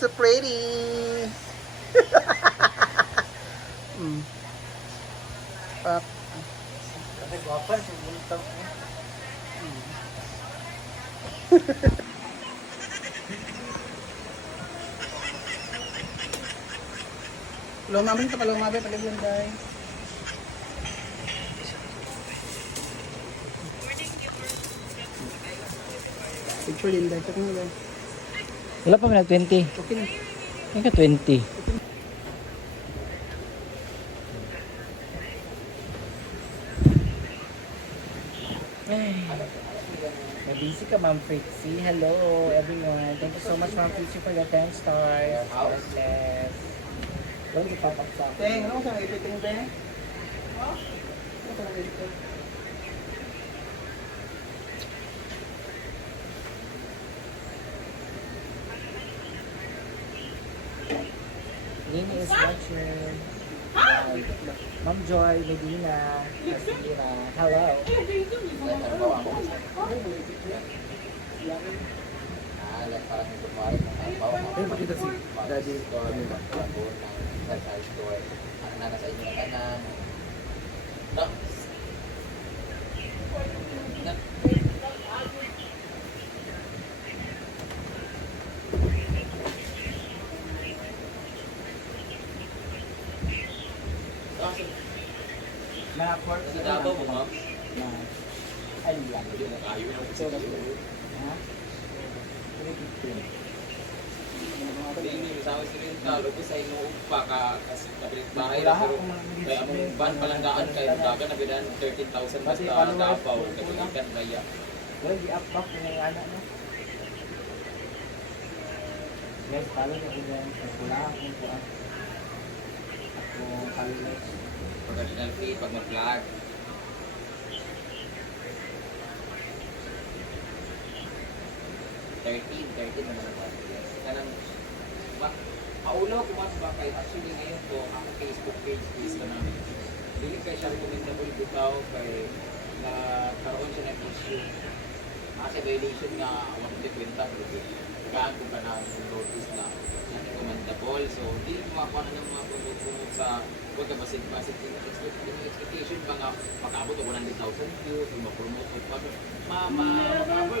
so pretty. Pap. Kasi guwapa, sumuntaw ko. Lumamin pa kalumabi, paliglanday. Picture din dahil. Check mo lang. Wala pa may nag-20. Okay na. Yung ka 20. Busy ka, Ma'am Fritzy. Hello, everyone. Thank you so much, Ma'am Fritzy, for the 10 stars. God bless. Huwag ipapaksak. Teng, ano sa editing ba? Ano sa editing? Nini is watching. Ma'am Joy, Medina, Asira. Hello. Ay, makita si Daddy ko kami magpapon ng sa store. Ang nana sa inyo na kanan. No? Mga pork Sa Davao mo, ma'am? Ano yan? Hindi na kayo ng So, ha? 315. Hindi sa akin rin talo ko sa inyo pa ka kasi kabilang bahay na pero kaya among ban palanggaan kayo daga na bidan 13,000 basta Davao kabigitan kaya. Well, di-up-up na yung anak no? Guys, follow nyo ko dyan. Wala akong kuha. Akong followers. Professional fee pag mag-vlog. Thirteen naman ang bata. Yes. Kanang, maulaw ko mas ba kayo. Actually ngayon po, ang Facebook page is ka namin. Dili kayo siya recommendable bitaw kay nagkaroon siya ng issue. Kasi violation nga, wag di kwenta. Kagaan ko pa na notice na recommendable. So, hindi kumakuha na ng mga promote sa huwag ka basic expectation pa nga makabot o 100,000 views, yung ma-promote o paano. Makabot,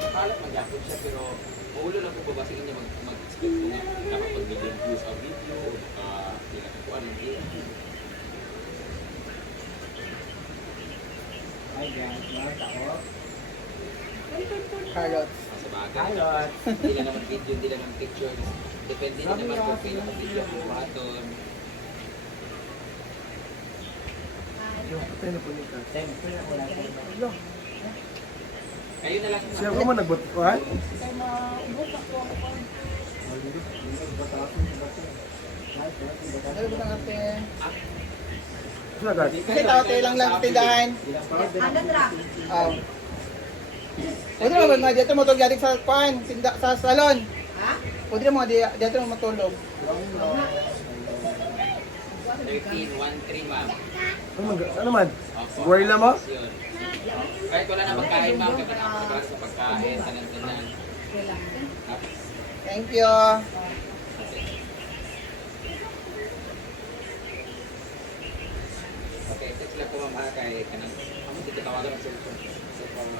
makalat magyapon siya, pero maulo lang kung babasikin niya mag-expect kung dapat mag-million views ang video o hindi na kukuha ng video. Hi guys, mga tao. Carrots. Sa bagay. Carrot. Hindi lang naman video, hindi lang naman pictures. Depende din naman kung kailan ang video ang kuha doon. Siyempre na ko lang po. Kayo na lang. Siya ko man nagbot ko ha? Ano ba ang ate? Sila agad. Kasi tao-tayo lang sa tindahan. Oh. Pwede naman mga dito matulog galing sa kuan, sa salon. Ha? Pwede naman dito matulog. 13, 1, 3 ma'am. Ano man? Opo. Gorilla mo? Yun. Kahit wala na pagkain ma'am, kapag nakakabas sa pagkain, tanan-tanan. Thank you. Okay, text lang po ma'am ha, kay kanang, ako dito tawagan ng cellphone. Cellphone.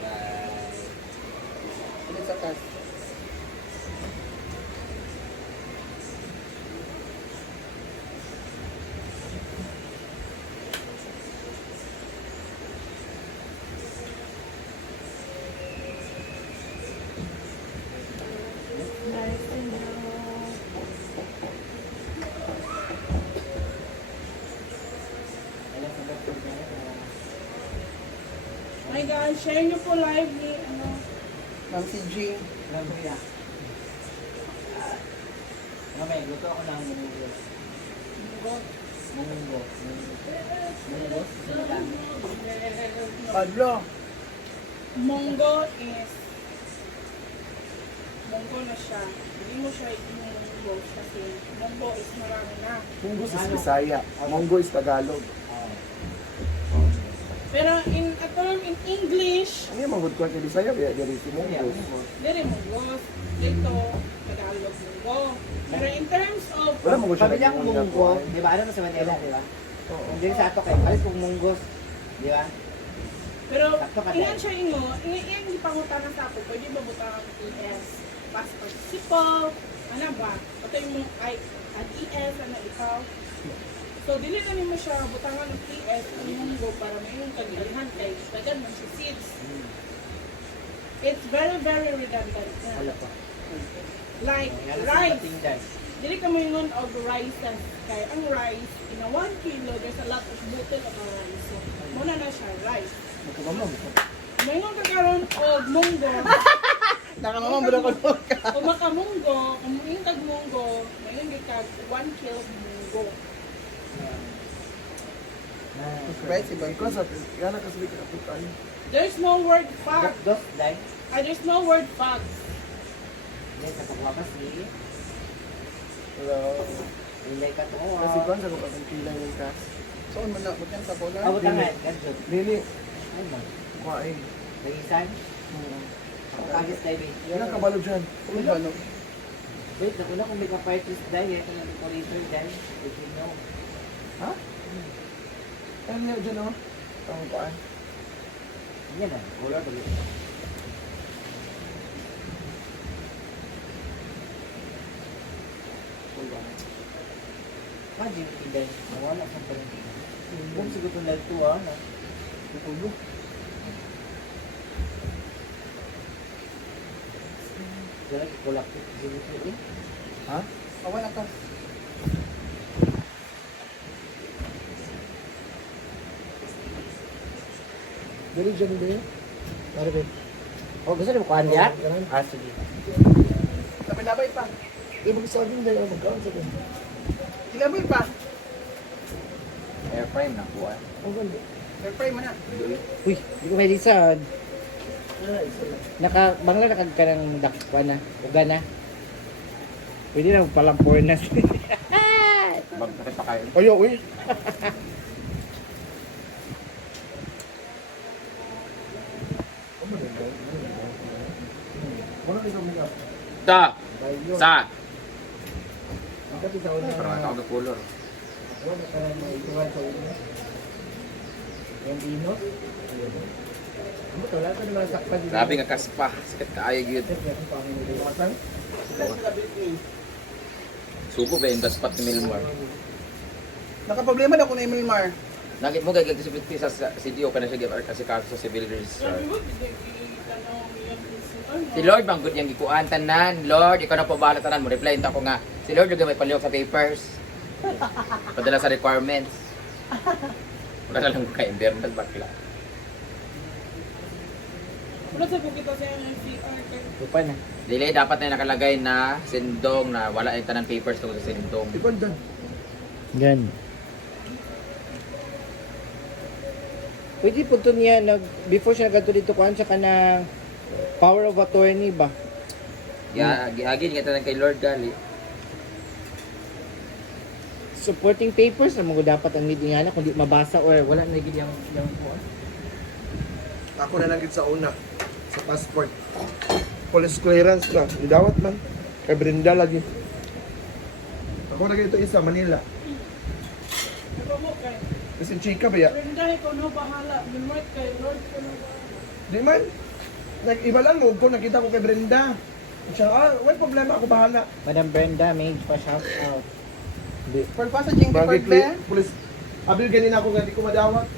Bye. Ano sa kas? My God, share niyo po live ni ano. Ma'am si G. Kuya. Mamay, luto ako ng munggo. Munggo. Sinigang. Pablo. Monggo is Monggo na siya. Hindi mo siya i-monggo kasi Monggo is marami na. Munggo is Bisaya. Munggo is Tagalog. Pero in English, Ano yung mga good quality Bisaya? Dari si Mongos. dili mo gos. Dito, Tagalog mo. Pero in terms of Wala mo siya. Pamilya kong munggo, di ba? Ano mo sa Manila, di ba? Hindi sa ato kayo, alis kong munggos. Di ba? pero Sakto ka ingan dahil. siya ingo, ingan di pangutanan sa ako, pwede ba butang ES, past participle, ano ba? Ito yung ay at ES, ano ikaw. So, dili na nimo siya butangan ng ES, ang munggo para may yung kagilihan kay tagan man si seeds. It's very, very redundant. Wala pa. Like rice. Dili ka moingon og rice kay ang rice in a 1 kilo there's a lot of bottle of rice. So, muna na siya rice. Moingon ka karon og munggo. Nakamamambula ko ka. Kung makamunggo, kung ingkag munggo, moingon ka 1 kilo of munggo. Right, si Boy. Ikaw sa gana kasi di ka kapitan. There's no word fact. Dos, dahil. There's no word fact. Hindi, sa pagwakas ni. Hello. Ilay ka to. Kasi kung sa kapatid kilay ng kas. Saan mo na? Bukan sa polar? Abot ang nga, gadget. Lili. Ano mo? Kuhain. Lagisan? Pagkagis, David. Yan ang kabalo dyan. Ano? Wait, nakuna kung may ka-parties dahil, kung may decorator dahil, did you know? Ha? Ano niya dyan o? Ang kuhaan. Yan na, color ba yun? Imagine, Iden, nawala sa palintin. Kung siguro itong nagtuwa, no? Tutubo. Dala, ikulak ko. Siguro eh. Ha? Wala ka. Dali dyan din. Para ba? Oh, gusto mo kuhan niya? Ah, sige. Labay-labay pa. Ibig sabihin dahil magkaon sa dyan. Ilabay pa. Air frame na kuha. Ang ganda. Airfry mo na. Uy, hindi ko may lisod. Bangla nakagka ng dakwa na. Uga na. Pwede na palang pornas. Magkakit pa kayo. Ayo, uy. Wala ka isang make-up. Sa! Dahil Sa! Kasi sa una. Parang nakawag na color. Wala ka may ituwan sa una. Yung inos. Ano to? Wala ka naman sakpan dito. Grabe nga kaspa. Sakit kaayo yun. Iwasan? Suko ba yung daspat ni Milmar? Nakaproblema na ako na Emilmar. Nagit mo gagawin sa CDO ka na siya kasi kaso sa civil register. Si Lord bang good yung gikuan tanan. Lord, ikaw na po bahala tanan mo. Reply ko nga. Si Lord yung may palihok sa papers. Padala sa requirements. Wala na lang kay Bernal bakla. Wala sa kung kita sa MCR kay Tupa na. Dili dapat na nakalagay na sindong na wala yung tanan papers tungkol sa sindong. Ikon dyan. Gan. Pwede po ito niya, before siya nagkanto dito, kuhan siya ka ng power of attorney ba? Giagin nga tanan kay Lord gali. Supporting papers na mga dapat ang meeting na kundi mabasa or wala na gid yung kuhan. Ako na lang gid sa una. Sa passport. Police clearance na. Idawat man. Kay Brenda lagi. Ako na ito isa, Manila. Diba mo kay Kasi chika ba ya? Brenda ko no bahala. Bimart kay Lord ko no bahala. Di man. Like, iba lang mo ko nakita ko kay Brenda. Siya, wala problema, ako bahala. Madam Brenda, may pa-shout out. For passaging Barangay department. Clay, police. Abil ganin ako nga, di ko madawat.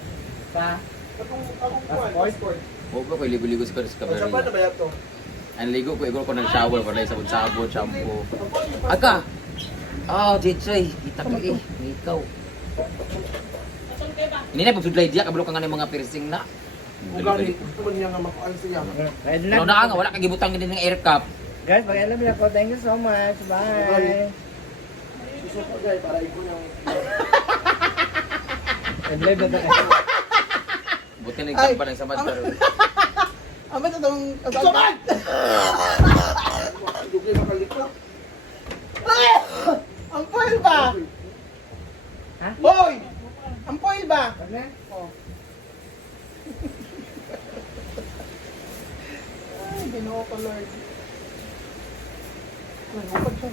Pa? Akong kuwan, passport. Mo ko kay ligo-ligo sa O, saan Cabernet. ba na ba yan to? Ang ligo ko igor ko ng shower wala yung sabon-sabon, shampoo. Aga. Ah, Jay, kita ko eh. Ikaw. Atong kay ba? Ini na pagsuдлay diya kabalo ka nga ng mga piercing na. Ugari, gusto mo niya nga makuan siya. Pero na nga wala kang gibutang din ng air cup. Guys, pag-alam na ko. Thank you so much. Bye. Gusto ko guys, para ikaw yung... Live na to. Buti na nagtamba ng samad pero. Ang ba't itong... Saman! Dugi makalikot. Ang foil ba? Ha? Boy! Ang foil ba? Ano? Oh. Ginoo ko, Lord. Ay, upad siya.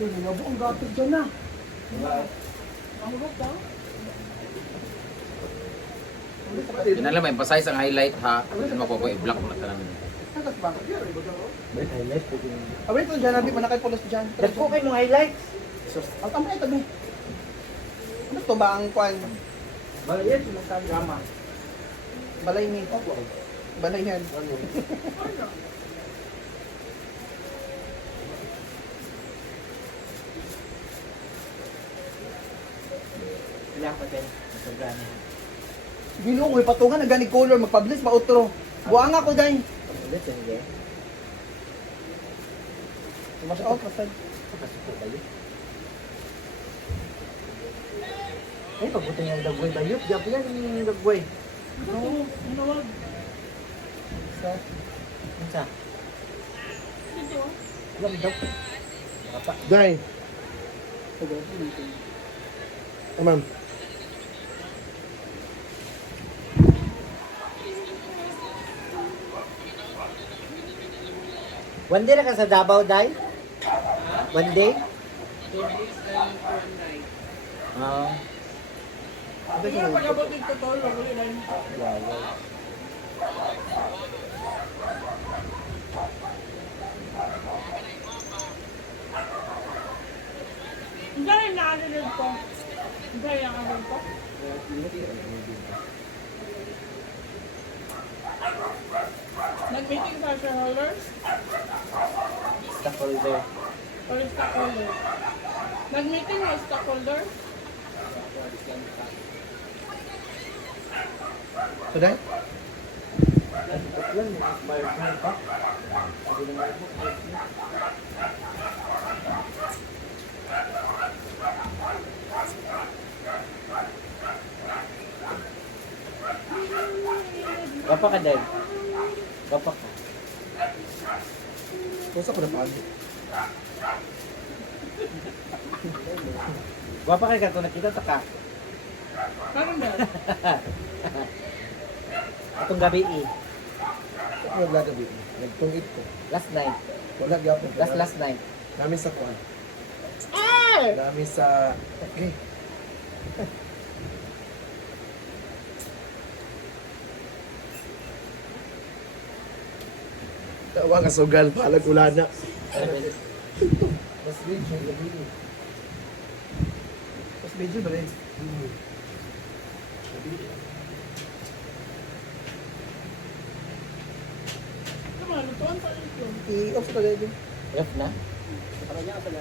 Yun, nilabo ang gatod dyan na. Mahulog daw. Yun alam, emphasize ang highlight ha. Yun mo po i-block mo na tanan. Nagas ba? May highlight po din. Awin ito dyan, nabi, manakay pulos dyan. Dagko kayo mong highlights. Ang tamay ito, be. Ano to ba ang kwan? Balayet, yung drama. Balay ni. Balay yan. Wala pa din. Masagana. Ginoo ko, patungan na gani color, magpabilis, mautro. Buang ako, day. Ulit yung hindi. Tumasok ako, pasad. Pakasuko kayo. Ay, pabuti yung dagway ba? Yup, diyan yan yung dagway. Oo, hinawag. Sa? Ano sa? Dito. Alam daw. Nakapa. Day. Ma'am. One day na ka sa Davao, Day? One day? 2 days and 1 night. Oo. Hindi nga pag-abot dito tol, wala lang. Hindi rin nakasunod ko. Hindi rin nakasunod ko. Nag-meeting sa shareholders Stockholder. or stockholder? Nag-meeting with stockholder? So, day? Yan, expired na pa. Sabi na nga po. Gapa ka, Dad. Gapa ka. Kung ko na pagi. Gwapa ka ka, nakita ta ka. Karon ba? Atong gabi Ako naglagabi. Nagtungit ko. last night. Wala gyapon. Last night. Namin sa kuan. Eh! Namin sa... Okay. Tawa ka sugal, palag ulana. Mas rich yung gabi. Tapos medyo ba rin? Naman, lutuan pa rin ito. I-off ko, day. Ref na? Para niya, pala.